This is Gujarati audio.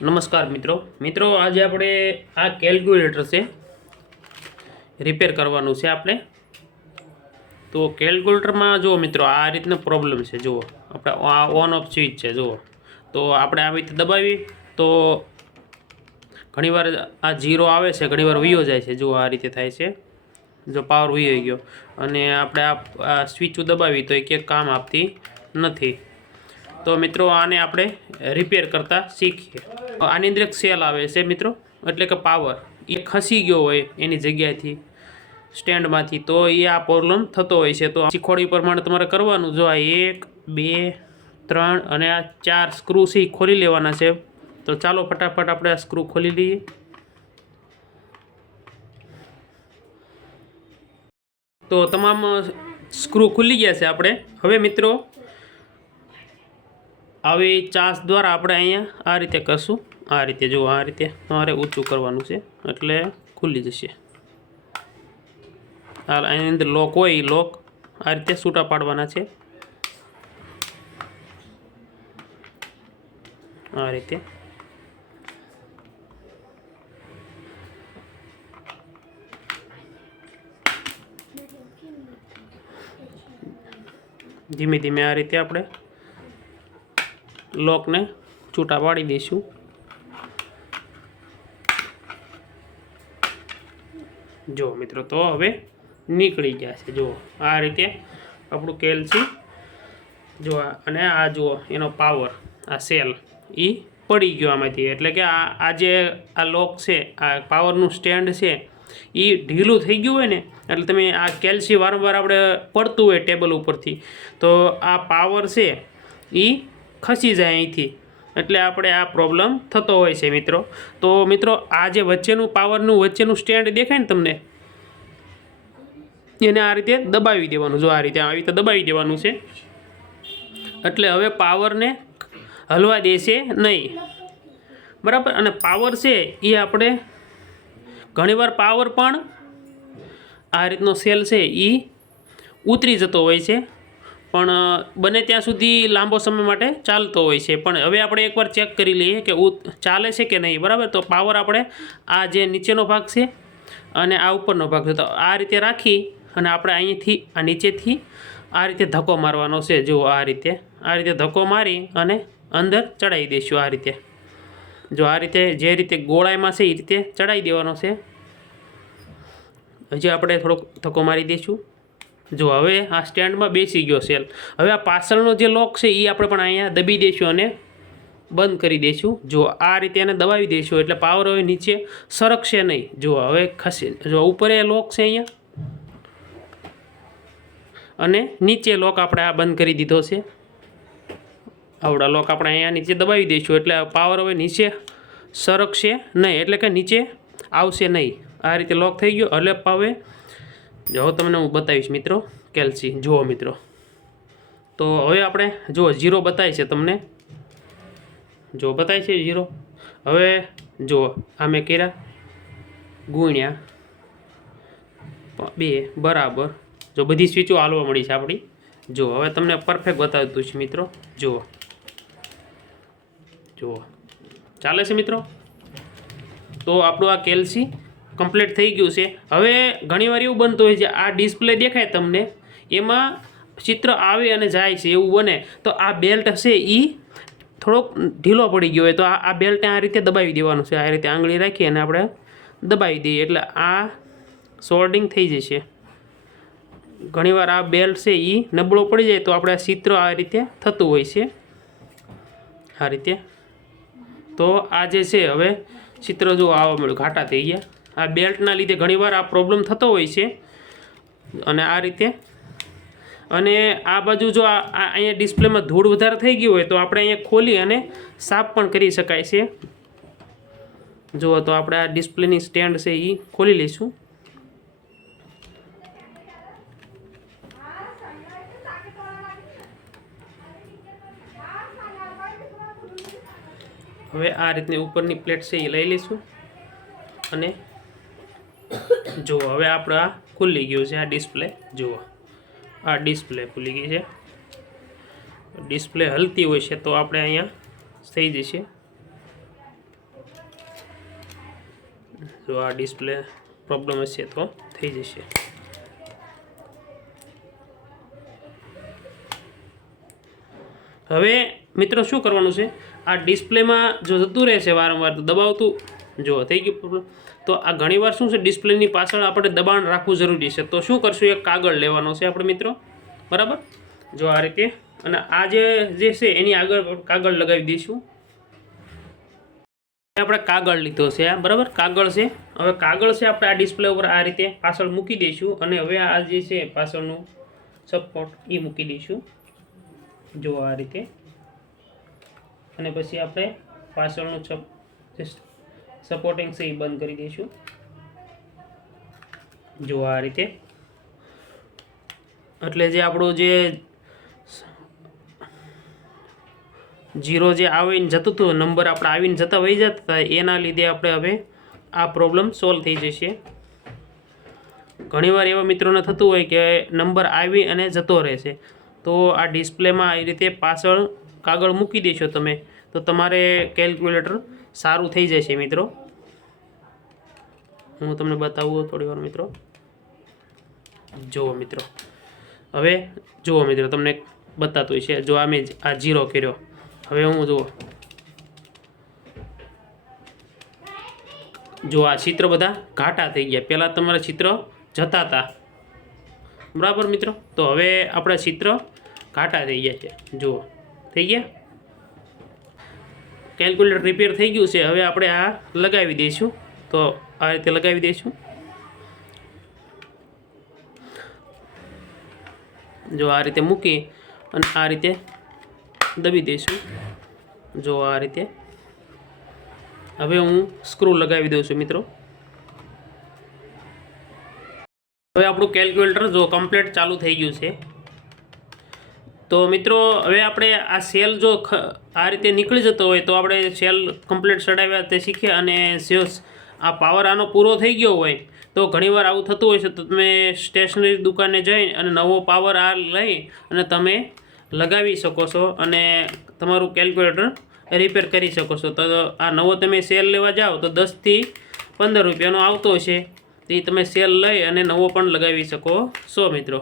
નમસ્કાર મિત્રો આજે આપણે આ કેલ્ક્યુલેટર છે રિપેર કરવાનું છે આપણે। તો કેલ્ક્યુલેટરમાં જો મિત્રો આ રીતનો પ્રોબ્લેમ છે, જુઓ આપણે આ ઓન ઓફ સ્વિચ છે, જુઓ તો આપણે આવી રીતે દબાવી તો ઘણીવાર આ 0 આવે છે, ઘણીવાર વયો જાય છે, જુઓ આ રીતે થાય છે। જો પાવર વયો ગયો અને આપણે આ સ્વિચ દબાવી તો એક કામ આપતી નથી। તો મિત્રો આને આપણે રિપેર કરતા શીખીએ। આની અંદર એક સેલ આવે છે મિત્રો, એટલે કે પાવર એ ખસી ગયો હોય એની જગ્યાએથી સ્ટેન્ડમાંથી, તો એ આ પ્રોબ્લેમ થતો હોય છે। તો શીખવાડી પ્રમાણે તમારે કરવાનું, જો આ 1 2 3 અને આ 4 સ્ક્રૂ છે ખોલી લેવાના છે। તો ચાલો ફટાફટ આપણે આ સ્ક્રૂ ખોલી લઈએ। તો તમામ સ્ક્રૂ ખુલી ગયા છે આપણે। હવે મિત્રો આવી ચાંચ દ્વારા આપણે અહીંયા આ રીતે કરશું, આ રીતે જો આ રીતે તમારે ઊંચું કરવાનું છે એટલે ખુલી જશે। આની અંદર લોક હોય, એ લોક આ રીતે છૂટા પાડવાના છે, આ રીતે। ધીમે ધીમે આ રીતે આપણે લોકને છૂટા પાડી દઈશું। જો મિત્રો તો હવે નીકળી ગયા છે, જુઓ આ રીતે આપણું કેલ્સી જો, અને આ જુઓ એનો પાવર, આ સેલ એ પડી ગયો આમાંથી, એટલે કે આ જે આ લોક છે, આ પાવરનું સ્ટેન્ડ છે એ ઢીલું થઈ ગયું હોય ને, એટલે તમે આ કેલ્સી વારંવાર આપણે પડતું હોય ટેબલ ઉપરથી, તો આ પાવર છે એ ખસી જાય અહીંથી, એટલે આપણે આ પ્રોબ્લેમ થતો હોય છે મિત્રો। તો મિત્રો આ જે વચ્ચેનું પાવરનું વચ્ચેનું સ્ટેન્ડ દેખાય ને તમને, એને આ રીતે દબાવી દેવાનું, જો આ રીતે આવી રીતે દબાવી દેવાનું છે, એટલે હવે પાવરને હલવા દેશે નહીં, બરાબર। અને પાવર છે એ આપણે ઘણીવાર પાવર પણ આ રીતનો સેલ છે એ ઉતરી જતો હોય છે, પણ બને ત્યાં સુધી લાંબો સમય માટે ચાલતો હોય છે। પણ હવે આપણે એકવાર ચેક કરી લઈએ કે ચાલે છે કે નહીં, બરાબર। તો પાવર આપણે આ જે નીચેનો ભાગ છે અને આ ઉપરનો ભાગ છે, તો આ રીતે રાખી અને આપણે અહીંથી આ નીચેથી આ રીતે ધક્કો મારવાનો છે, જુઓ આ રીતે ધક્કો મારી અને અંદર ચડાવી દઈશું આ રીતે, જો આ રીતે જે રીતે ગોળાઈમાં છે એ રીતે ચડાવી દેવાનો છે। હજી આપણે થોડોક ધક્કો મારી દઈશું, જો હવે આ સ્ટેન્ડમાં બેસી ગયો સેલ। હવે આ પાછળનો જે લોક છે એ આપણે પણ અહીંયા દબી દઈશું અને બંધ કરી દઈશું, જો આ રીતે એને દબાવી દઈશું, એટલે પાવર હવે નીચે સરકશે નહીં, જો હવે ખસે, જો ઉપર એ લોક છે અહીંયા અને નીચે લોક આપણે આ બંધ કરી દીધો છે, આવડા લોક આપણે અહીંયા નીચે દબાવી દઈશું, એટલે પાવર હવે નીચે સરકશે નહીં, એટલે કે નીચે આવશે નહીં। આ રીતે લોક થઈ ગયો, એટલે હવે જો તમને હું બતાવીશ મિત્રો કેલ્સી, જુઓ મિત્રો તો હવે આપણે જુઓ 0 બતાવે છે તમને, જો બતાવે છે 0। હવે જુઓ આ મેં કર્યા ગુણ્યા 2 બરાબર, જો બધી સ્વિચો હાલવા મળી છે આપણી, જો હવે તમને પરફેક્ટ બતાવતું છે મિત્રો, જુઓ ચાલે છે મિત્રો। તો આપણું આ કેલ્સી કમ્પ્લીટ થઈ ગયું છે। હવે ઘણીવાર એવું બનતું હોય છે, આ ડિસ્પ્લે દેખાય તમને, એમાં ચિત્ર આવે અને જાય છે એવું બને, તો આ બેલ્ટ છે એ થોડોક ઢીલો પડી ગયો હોય, તો આ બેલ્ટને આ રીતે દબાવી દેવાનું છે, આ રીતે આંગળી રાખી અને આપણે દબાવી દઈએ, એટલે આ સોલ્ડિંગ થઈ જશે। ઘણીવાર આ બેલ્ટ છે એ નબળો પડી જાય તો આપણે આ ચિત્ર આ રીતે થતું હોય છે, આ રીતે। તો આ જે છે હવે ચિત્ર જો આવવા મળ્યું, ઘાટા થઈ ગયા, આ બેલ્ટના લીધે ઘણીવાર આ પ્રોબ્લેમ થતો હોય છે, અને આ રીતે। અને આ બાજુ જો અહીંયા ડિસ્પ્લેમાં ધૂળ વધારે થઈ ગયું હોય તો આપણે અહીંયા ખોલી અને સાફ પણ કરી શકાય છે, જુઓ તો આપણે આ ડિસ્પ્લેની સ્ટેન્ડ છે એ ખોલી લઈશું, હવે આ રીતની ઉપરની પ્લેટ છે એ લઈ લઈશું, અને જુઓ હવે આપણે આ ખુલી ગયું છે, આ ડિસ્પ્લે જુઓ આ ડિસ્પ્લે ખુલી ગઈ છે। ડિસ્પ્લે હલતી હોય છે તો આપણે અહીંયા થઈ જશે, જો આ ડિસ્પ્લે પ્રોબ્લેમ હશે તો થઈ જશે. હવે મિત્રો શું કરવાનું છે, આ ડિસ્પ્લેમાં જો જતું રહેશે વારંવાર તો દબાવતું જો થઈ ગયું પ્રોબ્લેમ. તો આ ઘણીવાર શું છે, ડિસ્પ્લેની પાછળ આપણે દબાણ રાખવું જરૂરી છે. તો શું કરશું, એક કાગળ લેવાનો છે આપણે મિત્રો, બરાબર. જો આ રીતે, અને આ જે છે એની આગળ કાગળ લગાવી દઈશું. આપણે કાગળ લીધો છે, બરાબર, કાગળ છે. હવે કાગળ છે આપણે આ ડિસ્પ્લે ઉપર આ રીતે પાછળ મૂકી દઈશું, અને હવે આ જે છે પાછળનું સપોર્ટ એ મૂકી દઈશું, જો આ રીતે. અને પછી આપણે પાછળનું સપોર્ટિંગ છે એ બંધ કરી દઈશું, જો આ રીતે. એટલે જે આપણું જે 0 જે આવીને જતું હતું, નંબર આપણે આવીને જતા વહી જતા હતા, એના લીધે આપણે હવે આ પ્રોબ્લેમ સોલ્વ થઈ જશે. ઘણીવાર એવા મિત્રોને થતું હોય કે નંબર આવી અને જતો રહેશે, તો આ ડિસ્પ્લેમાં એ રીતે પાછળ કાગળ મૂકી દેશો તમે, તો તમારે કેલ્ક્યુલેટર સારું થઈ જશે મિત્રો. હું તમને બતાવું થોડી વાર મિત્રો. જુઓ મિત્રો, હવે જુઓ મિત્રો, તમને બતાતું છે. જો આ મેં આ 0 કર્યો, હવે હું જો આ ચિત્ર બધા ઘાટા થઈ ગયા. પહેલાં તમારા ચિત્ર જતા હતા, બરાબર મિત્રો. તો હવે આપણા ચિત્ર ઘાટા થઈ ગયા છે, જુઓ થઈ ગયા. કેલ્ક્યુલેટર રિપેર થઈ ગયું છે. હવે આપણે આ લગાવી દઈશું, તો આ રીતે લગાવી દઈશું. જો આ રીતે મૂકી અને આ રીતે દબી દઈશું, જો આ રીતે. હવે હું સ્ક્રૂ લગાવી દઉં છું મિત્રો. હવે આપણું કેલ્ક્યુલેટર જો કમ્પ્લીટ ચાલુ થઈ ગયું છે. તો મિત્રો હવે આપણે આ સેલ જો આ રીતે નીકળી જતો હોય તો આપણે સેલ કમ્પ્લીટ ચડાવ્યા તે શીખીએ. અને આ પાવર આનો પૂરો થઈ ગયો હોય તો ઘણીવાર આવું થતું હોય છે, તો તમે સ્ટેશનરી દુકાને જઈ અને નવો પાવર આ લઈ અને તમે લગાવી શકો છો અને તમારું કેલ્ક્યુલેટર રિપેર કરી શકો છો. તો આ નવો તમે સેલ લેવા જાઓ તો 10 થી 15 રૂપિયાનો આવતો છે, તો એ તમે સેલ લઈ અને નવો પણ લગાવી શકો છો મિત્રો.